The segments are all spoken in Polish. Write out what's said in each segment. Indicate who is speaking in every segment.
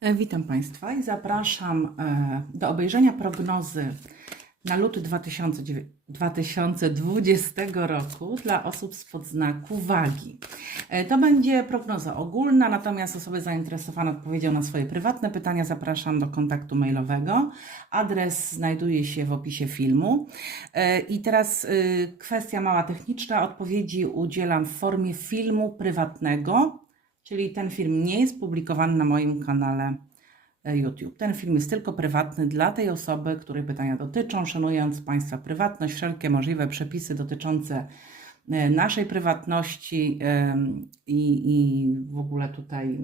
Speaker 1: E, Witam Państwa i zapraszam e, do obejrzenia prognozy na luty 2009 2020 roku dla osób spod znaku wagi. E, To będzie prognoza ogólna, natomiast osoby zainteresowane odpowiedzią na swoje prywatne pytania zapraszam do kontaktu mailowego. Adres znajduje się w opisie filmu. I teraz kwestia mała techniczna. Odpowiedzi udzielam w formie filmu prywatnego, czyli ten film nie jest publikowany na moim kanale e, YouTube. Ten film jest tylko prywatny dla tej osoby, której pytania dotyczą, szanując Państwa prywatność, wszelkie możliwe przepisy dotyczące e, naszej prywatności i, i w ogóle tutaj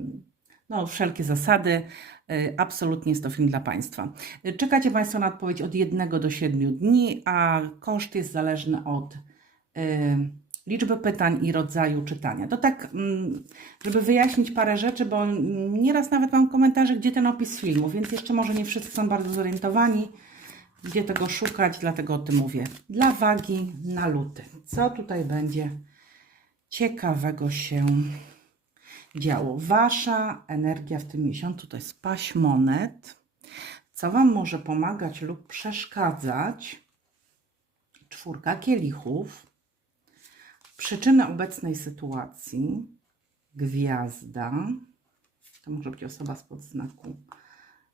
Speaker 1: no, wszelkie zasady. e, Absolutnie jest to film dla Państwa. Czekacie Państwo na odpowiedź od 1 do 7 dni, a koszt jest zależny od liczby pytań i rodzaju czytania. To tak, mm, żeby wyjaśnić parę rzeczy, bo nieraz nawet mam komentarze, gdzie ten opis filmu, więc jeszcze może nie wszyscy są bardzo zorientowani, gdzie tego szukać, dlatego o tym mówię. Dla wagi na luty. Co tutaj będzie ciekawego się działo? Wasza energia w tym miesiącu to jest paść monet. Co Wam może pomagać lub przeszkadzać? Czwórka kielichów przyczyny obecnej sytuacji, gwiazda, to może być osoba spod znaku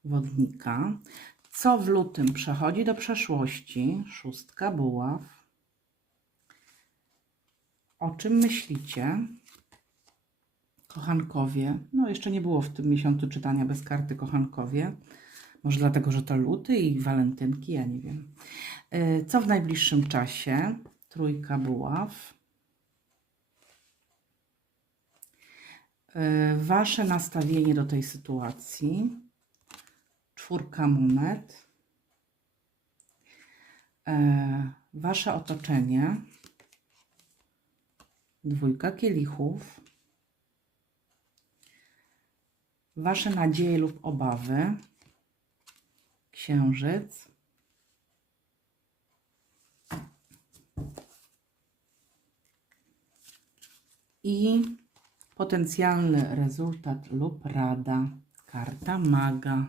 Speaker 1: wodnika, co w lutym przechodzi do przeszłości, szóstka buław, o czym myślicie, kochankowie, no jeszcze nie było w tym miesiącu czytania bez karty kochankowie, może dlatego, że to luty i walentynki, ja nie wiem. Yy, Co w najbliższym czasie? Trójka buław. Wasze nastawienie do tej sytuacji. Czwórka monet. E, Wasze otoczenie. Dwójka kielichów. Wasze nadzieje lub obawy. Księżyc. I Potencjalny rezultat lub rada. Karta maga.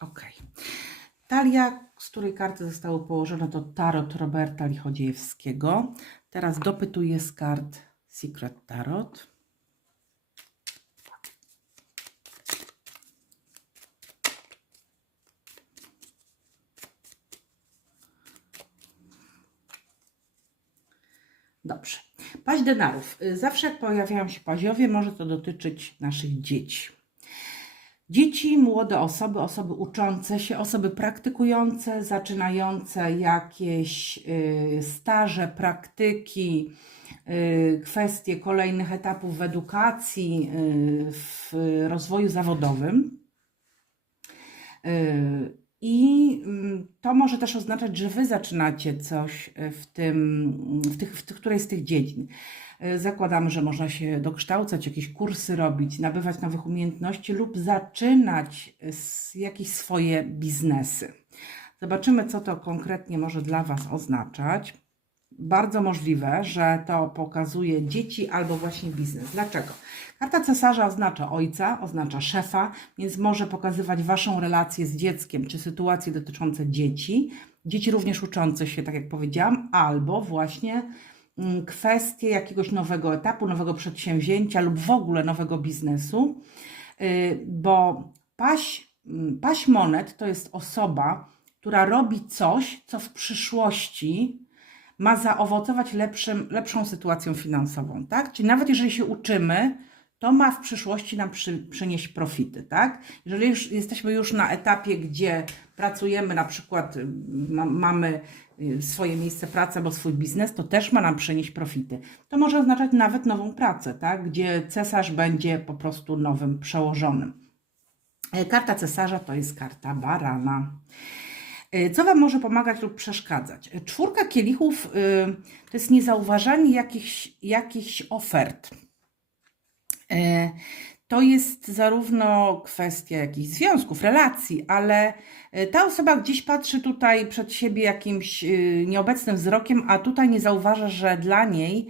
Speaker 1: Ok. Talia, z której karty zostały położone, to tarot Roberta Lichodziejewskiego. Teraz dopytuję z kart Secret Tarot. Dobrze. Paź denarów. Y, Zawsze jak pojawiają się paziowie, może to dotyczyć naszych dzieci. Dzieci, młode osoby, osoby uczące się, osoby praktykujące, zaczynające jakieś y, staże, praktyki, y, kwestie kolejnych etapów w edukacji, w rozwoju zawodowym. I mm, to może też oznaczać, że Wy zaczynacie coś y, w, tym, w, tych, w tych, którejś z tych dziedzin. Y, Zakładamy, że można się dokształcać, jakieś kursy robić, nabywać nowych umiejętności lub zaczynać s- jakieś swoje biznesy. Zobaczymy, co to konkretnie może dla Was oznaczać. Bardzo możliwe, że to pokazuje dzieci albo właśnie biznes. Dlaczego? Karta cesarza oznacza ojca, oznacza szefa, więc może pokazywać Waszą relację z dzieckiem, czy sytuacje dotyczące dzieci, dzieci również uczące się, tak jak powiedziałam, albo właśnie mm, kwestie jakiegoś nowego etapu, nowego przedsięwzięcia lub w ogóle nowego biznesu, Y, bo paś, mm, paś monet to jest osoba, która robi coś, co w przyszłości ma zaowocować lepszym, lepszą sytuacją finansową, tak? Czyli nawet jeżeli się uczymy, to ma w przyszłości nam przy, przynieść profity, tak? Jeżeli już jesteśmy już na etapie, gdzie pracujemy, na przykład y, ma, mamy y, swoje miejsce pracy albo swój biznes, to też ma nam przynieść profity. To może oznaczać nawet nową pracę, tak? Gdzie cesarz będzie po prostu nowym przełożonym. E, Karta cesarza to jest karta barana. E, Co Wam może pomagać lub przeszkadzać? E, Czwórka kielichów y, to jest niezauważanie jakichś, jakichś ofert. E, To jest zarówno kwestia jakichś związków, relacji, ale e, ta osoba gdzieś patrzy tutaj przed siebie jakimś nieobecnym wzrokiem, a tutaj nie zauważa, że dla niej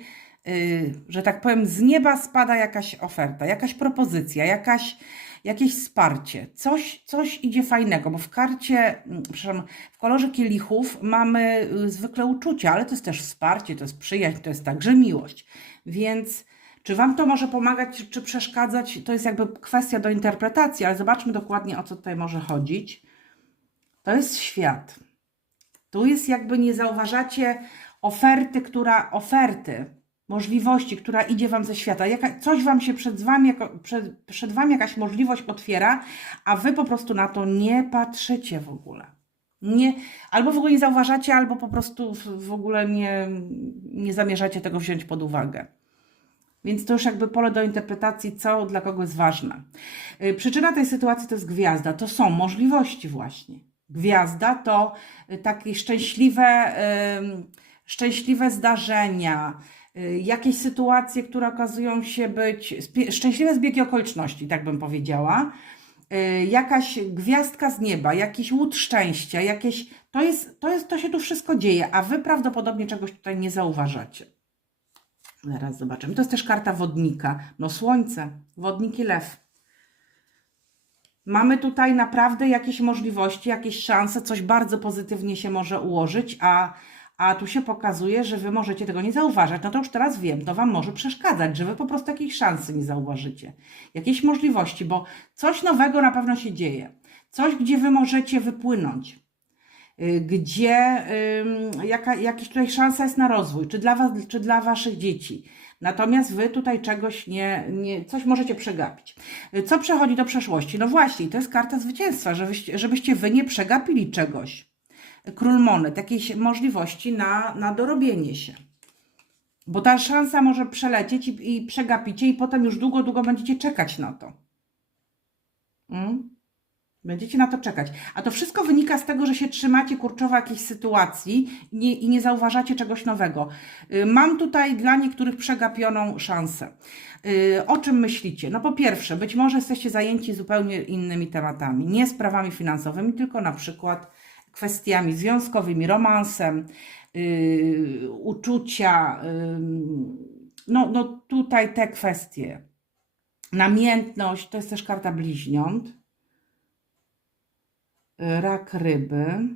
Speaker 1: że tak powiem, z nieba spada jakaś oferta, jakaś propozycja, jakaś, jakieś wsparcie, coś, coś idzie fajnego, bo w karcie, mm, przepraszam, w kolorze kielichów mamy y, zwykle uczucia, ale to jest też wsparcie, to jest przyjaźń, to jest także miłość. Więc czy Wam to może pomagać, czy przeszkadzać, to jest jakby kwestia do interpretacji, ale zobaczmy dokładnie, o co tutaj może chodzić. To jest świat. Tu jest jakby nie zauważacie oferty, która, oferty, możliwości, która idzie Wam ze świata. Jaka, coś Wam się przed wami, jako, przed, przed Wami jakaś możliwość otwiera, a Wy po prostu na to nie patrzycie w ogóle. Nie, albo w ogóle nie zauważacie, albo po prostu w, ogóle nie, nie zamierzacie tego wziąć pod uwagę. Więc to już jakby pole do interpretacji, co dla kogo jest ważne. Y, Przyczyna tej sytuacji to jest gwiazda, to są możliwości właśnie. Gwiazda to y, takie szczęśliwe, szczęśliwe zdarzenia, jakieś sytuacje, które okazują się być szczęśliwe zbiegi okoliczności, tak bym powiedziała. Y, Jakaś gwiazdka z nieba, jakiś łód szczęścia, jakieś. To, jest, to, jest, to się tu wszystko dzieje, a wy prawdopodobnie czegoś tutaj nie zauważacie. Zaraz zobaczymy. To jest też karta wodnika. No słońce, wodnik i lew. Mamy tutaj naprawdę jakieś możliwości, jakieś szanse, coś bardzo pozytywnie się może ułożyć, a, a tu się pokazuje, że wy możecie tego nie zauważać. No to już teraz wiem, to wam może przeszkadzać, że wy po prostu jakiejś szansy nie zauważycie. Jakieś możliwości, bo coś nowego na pewno się dzieje. Coś, gdzie wy możecie wypłynąć. Y, Gdzie ym, jaka, jakaś tutaj szansa jest na rozwój, czy dla was, czy dla waszych dzieci. Natomiast wy tutaj czegoś nie, nie coś możecie przegapić. Y, Co przechodzi do przeszłości? No właśnie, to jest karta zwycięstwa, żebyście, żebyście wy nie przegapili czegoś. Król monet, jakiejś możliwości na, na dorobienie się. Bo ta szansa może przelecieć i, i przegapicie, i potem już długo, długo będziecie czekać na to. Mm? Będziecie na to czekać. A to wszystko wynika z tego, że się trzymacie kurczowo jakiejś sytuacji i nie, i nie zauważacie czegoś nowego. Y, Mam tutaj dla niektórych przegapioną szansę. Y, O czym myślicie? No po pierwsze, być może jesteście zajęci zupełnie innymi tematami. Nie sprawami finansowymi, tylko na przykład kwestiami związkowymi, romansem, yy, uczucia. Yy, no, no tutaj te kwestie. Namiętność, to jest też karta bliźniąt rak ryby,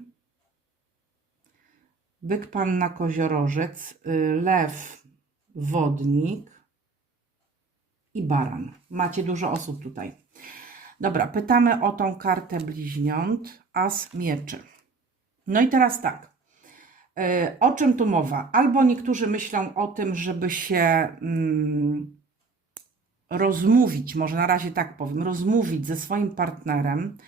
Speaker 1: byk panna koziorożec, y, lew wodnik i baran. Macie dużo osób tutaj. Dobra, pytamy o tą kartę bliźniąt, as mieczy. No i teraz tak. Y, O czym tu mowa? Albo niektórzy myślą o tym, żeby się mm, rozmówić, może na razie tak powiem, rozmówić ze swoim partnerem,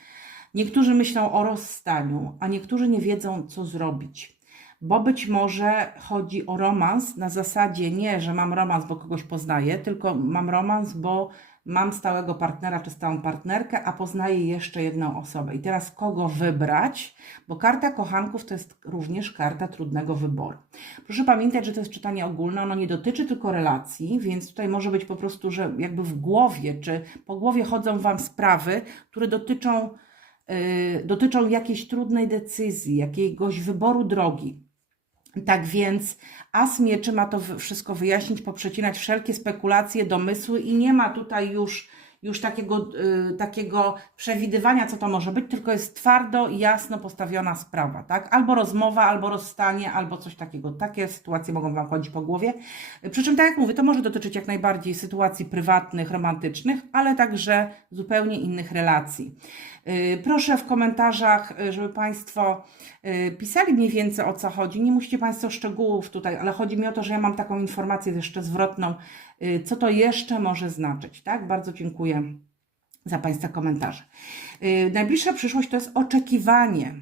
Speaker 1: Niektórzy myślą o rozstaniu, a niektórzy nie wiedzą, co zrobić. Bo być może chodzi o romans na zasadzie nie, że mam romans, bo kogoś poznaję, tylko mam romans, bo mam stałego partnera czy stałą partnerkę, a poznaję jeszcze jedną osobę. I teraz kogo wybrać? Bo karta kochanków to jest również karta trudnego wyboru. Proszę pamiętać, że to jest czytanie ogólne, ono nie dotyczy tylko relacji, więc tutaj może być po prostu, że jakby w głowie czy po głowie chodzą Wam sprawy, które dotyczą y, dotyczą jakiejś trudnej decyzji, jakiegoś wyboru drogi. Tak więc as mieczy ma to wszystko wyjaśnić, poprzecinać wszelkie spekulacje, domysły i nie ma tutaj już, już takiego, y, takiego przewidywania, co to może być, tylko jest twardo i jasno postawiona sprawa, tak? Albo rozmowa, albo rozstanie, albo coś takiego. Takie sytuacje mogą Wam chodzić po głowie. Przy czym, tak jak mówię, to może dotyczyć jak najbardziej sytuacji prywatnych, romantycznych, ale także zupełnie innych relacji. Y, Proszę w komentarzach, y, żeby Państwo pisali mniej więcej o co chodzi. Nie musicie Państwo szczegółów tutaj, ale chodzi mi o to, że ja mam taką informację jeszcze zwrotną, co to jeszcze może znaczyć. Tak? Bardzo dziękuję za Państwa komentarze. Y, Najbliższa przyszłość to jest oczekiwanie.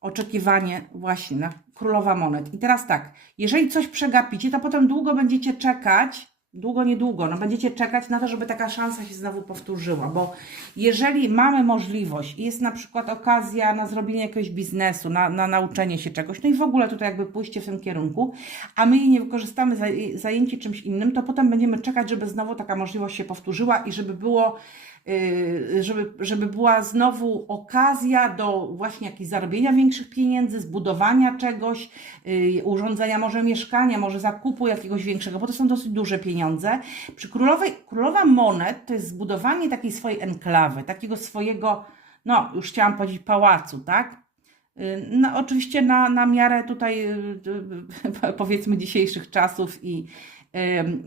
Speaker 1: Oczekiwanie właśnie na królowa monet. I teraz tak, jeżeli coś przegapicie, to potem długo będziecie czekać, długo, niedługo, no będziecie czekać na to, żeby taka szansa się znowu powtórzyła, bo jeżeli mamy możliwość i jest na przykład okazja na zrobienie jakiegoś biznesu, na, na nauczenie się czegoś, no i w ogóle tutaj jakby pójście w tym kierunku, a my jej nie wykorzystamy zaj- zajęci czymś innym, to potem będziemy czekać, żeby znowu taka możliwość się powtórzyła i żeby było żeby, żeby była znowu okazja do właśnie jakichś zarobienia większych pieniędzy, zbudowania czegoś, y, urządzenia może mieszkania, może zakupu jakiegoś większego, bo to są dosyć duże pieniądze. Przy królowej, królowa monet to jest zbudowanie takiej swojej enklawy, takiego swojego, no już chciałam powiedzieć pałacu, tak? Y, No, oczywiście na, na miarę tutaj y, y, powiedzmy dzisiejszych czasów i,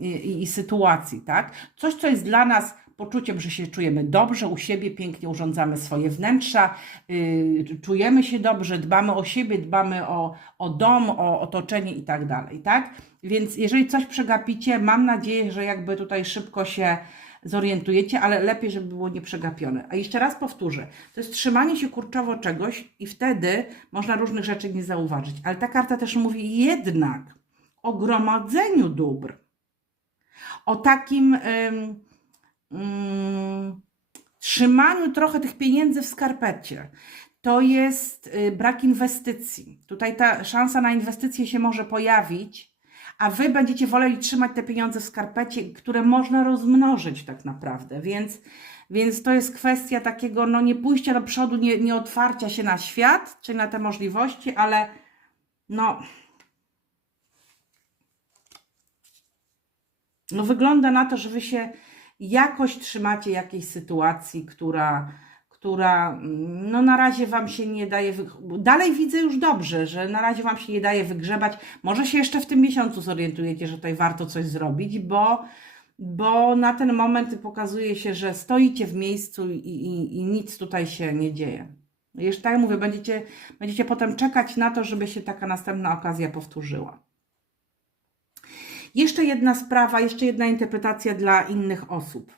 Speaker 1: i, i sytuacji, tak? Coś, co jest dla nas poczuciem, że się czujemy dobrze u siebie, pięknie urządzamy swoje wnętrza, y, czujemy się dobrze, dbamy o siebie, dbamy o, o dom, o otoczenie i tak dalej, tak? Więc jeżeli coś przegapicie, mam nadzieję, że jakby tutaj szybko się zorientujecie, ale lepiej, żeby było nieprzegapione. A jeszcze raz powtórzę, to jest trzymanie się kurczowo czegoś i wtedy można różnych rzeczy nie zauważyć. Ale ta karta też mówi jednak o gromadzeniu dóbr, o takim ym, ym, trzymaniu trochę tych pieniędzy w skarpecie. To jest y, brak inwestycji. Tutaj ta szansa na inwestycje się może pojawić, a wy będziecie woleli trzymać te pieniądze w skarpecie, które można rozmnożyć tak naprawdę. Więc, więc to jest kwestia takiego, no nie pójścia do przodu, nie, nie otwarcia się na świat, czy na te możliwości, ale no. No wygląda na to, że wy się jakoś trzymacie jakiejś sytuacji, która, która no na razie wam się nie daje, dalej widzę już dobrze, że na razie wam się nie daje wygrzebać. Może się jeszcze w tym miesiącu zorientujecie, że tutaj warto coś zrobić, bo, bo na ten moment pokazuje się, że stoicie w miejscu i, i, i nic tutaj się nie dzieje. Jeszcze tak mówię, będziecie, będziecie potem czekać na to, żeby się taka następna okazja powtórzyła. Jeszcze jedna sprawa, jeszcze jedna interpretacja dla innych osób.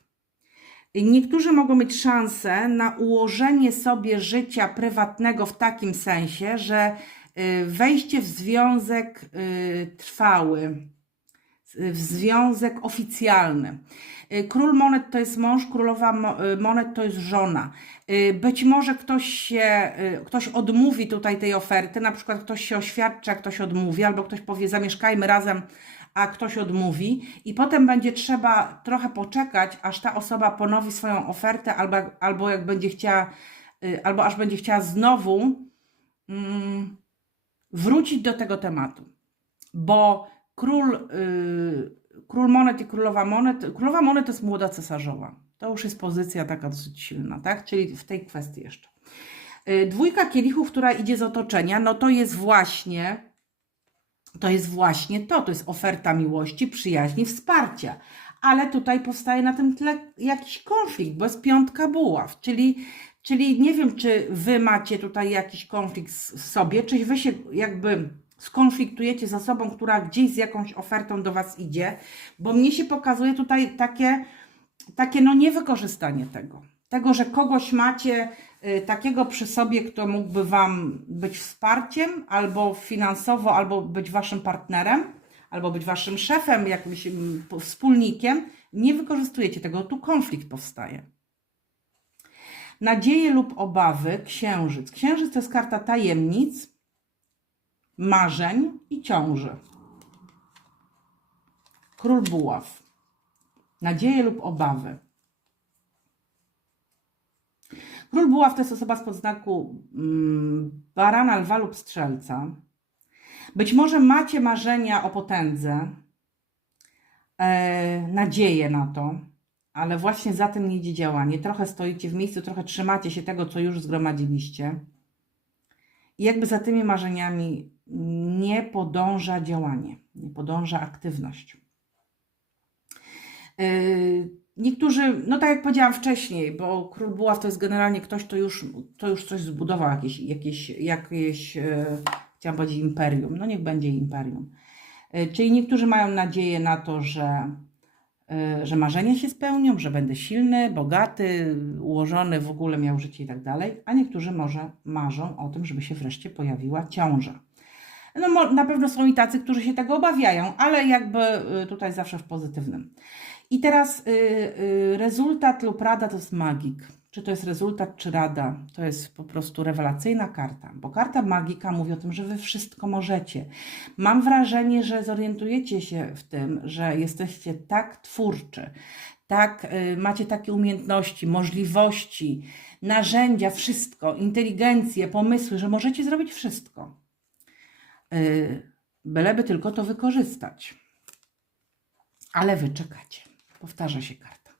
Speaker 1: Niektórzy mogą mieć szansę na ułożenie sobie życia prywatnego w takim sensie, że y, wejście w związek y, trwały, w związek oficjalny. Y, Król monet to jest mąż, królowa mo- monet to jest żona. Być może ktoś się, ktoś odmówi tutaj tej oferty, na przykład ktoś się oświadcza, ktoś odmówi, albo ktoś powie zamieszkajmy razem, a ktoś odmówi i potem będzie trzeba trochę poczekać, aż ta osoba ponowi swoją ofertę, albo, albo jak będzie chciała, y, albo aż będzie chciała znowu mm, wrócić do tego tematu. Bo król, y, król monet i królowa monet, królowa monet to jest młoda cesarzowa. To już jest pozycja taka dosyć silna, tak? Czyli w tej kwestii jeszcze. Y, Dwójka kielichów, która idzie z otoczenia, no to jest właśnie to jest właśnie to, to jest oferta miłości, przyjaźni, wsparcia. Ale tutaj powstaje na tym tle jakiś konflikt, bo jest piątka buław, czyli, czyli nie wiem, czy wy macie tutaj jakiś konflikt w sobie, czy wy się jakby skonfliktujecie ze sobą, która gdzieś z jakąś ofertą do was idzie, bo mnie się pokazuje tutaj takie, takie no niewykorzystanie tego. Tego, że kogoś macie y, takiego przy sobie, kto mógłby Wam być wsparciem, albo finansowo, albo być Waszym partnerem, albo być Waszym szefem, jakimś mm, wspólnikiem. Nie wykorzystujecie tego, tu konflikt powstaje. Nadzieje lub obawy, księżyc. Księżyc to jest karta tajemnic, marzeń i ciąży. Król buław. Nadzieje lub obawy. Król buław to jest osoba z podznaku mm, barana, lwa lub strzelca. Być może macie marzenia o potędze, e, nadzieję na to, ale właśnie za tym idzie działanie. Trochę stoicie w miejscu, trochę trzymacie się tego, co już zgromadziliście. I jakby za tymi marzeniami nie podąża działanie, nie podąża aktywność. Yy, Niektórzy, no tak jak powiedziałam wcześniej, bo król buław to jest generalnie ktoś, kto już, to już coś zbudował, jakieś, jakieś, jakieś e, chciałam powiedzieć imperium, no niech będzie imperium. E, Czyli niektórzy mają nadzieję na to, że, e, że marzenia się spełnią, że będę silny, bogaty, ułożony, w ogóle miał życie i tak dalej, a niektórzy może marzą o tym, żeby się wreszcie pojawiła ciąża. No na pewno są i tacy, którzy się tego obawiają, ale jakby y, tutaj zawsze w pozytywnym. I teraz y, y, rezultat lub rada to jest magik. Czy to jest rezultat, czy rada? To jest po prostu rewelacyjna karta, bo karta magika mówi o tym, że wy wszystko możecie. Mam wrażenie, że zorientujecie się w tym, że jesteście tak twórczy, tak, y, macie takie umiejętności, możliwości, narzędzia, wszystko, inteligencję, pomysły, że możecie zrobić wszystko. Y, Byleby tylko to wykorzystać. Ale wy czekacie. Powtarza się karta.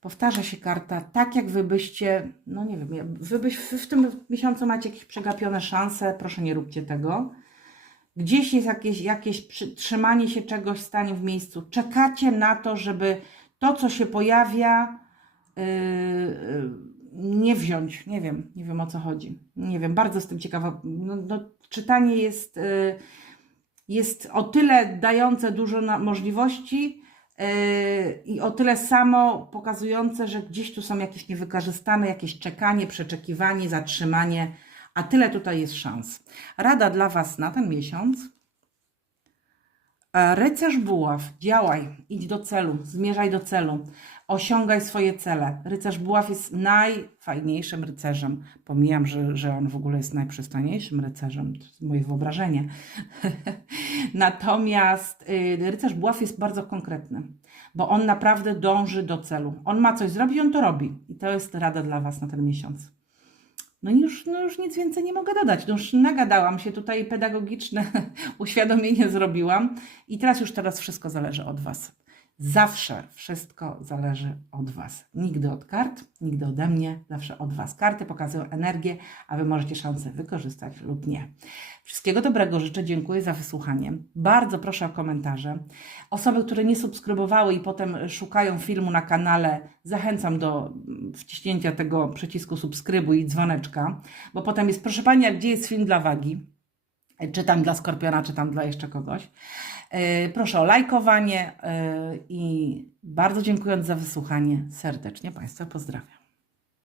Speaker 1: Powtarza się karta tak, jak wy byście, no nie wiem, wy, byś, wy w tym miesiącu macie jakieś przegapione szanse, proszę nie róbcie tego. Gdzieś jest jakieś, jakieś trzymanie się czegoś, stanie w miejscu. Czekacie na to, żeby to, co się pojawia, yy, yy, nie wziąć. Nie wiem, nie wiem o co chodzi. Nie wiem, bardzo jestem ciekawa. No, no, czytanie jest, yy, jest o tyle dające dużo możliwości i o tyle samo pokazujące, że gdzieś tu są jakieś niewykorzystane, jakieś czekanie, przeczekiwanie, zatrzymanie, a tyle tutaj jest szans. Rada dla Was na ten miesiąc. E, Rycerz buław, działaj, idź do celu, zmierzaj do celu, osiągaj swoje cele. Rycerz buław jest najfajniejszym rycerzem. Pomijam, że, że on w ogóle jest najprzystojniejszym rycerzem, to jest moje wyobrażenie. Natomiast y, rycerz buław jest bardzo konkretny, bo on naprawdę dąży do celu. On ma coś zrobić, on to robi. I to jest rada dla Was na ten miesiąc. No już, no już nic więcej nie mogę dodać. No już nagadałam się tutaj pedagogiczne uświadomienie zrobiłam i teraz już teraz wszystko zależy od Was. Zawsze wszystko zależy od Was. Nigdy od kart, nigdy ode mnie, zawsze od Was. Karty pokazują energię, a Wy możecie szansę wykorzystać lub nie. Wszystkiego dobrego życzę, dziękuję za wysłuchanie. Bardzo proszę o komentarze. Osoby, które nie subskrybowały i potem szukają filmu na kanale, zachęcam do wciśnięcia tego przycisku subskrybuj i dzwoneczka, bo potem jest, proszę Pani, gdzie jest film dla wagi? Czy tam dla Skorpiona, czy tam dla jeszcze kogoś. Yy, Proszę o lajkowanie yy, i bardzo dziękując za wysłuchanie, serdecznie Państwa pozdrawiam.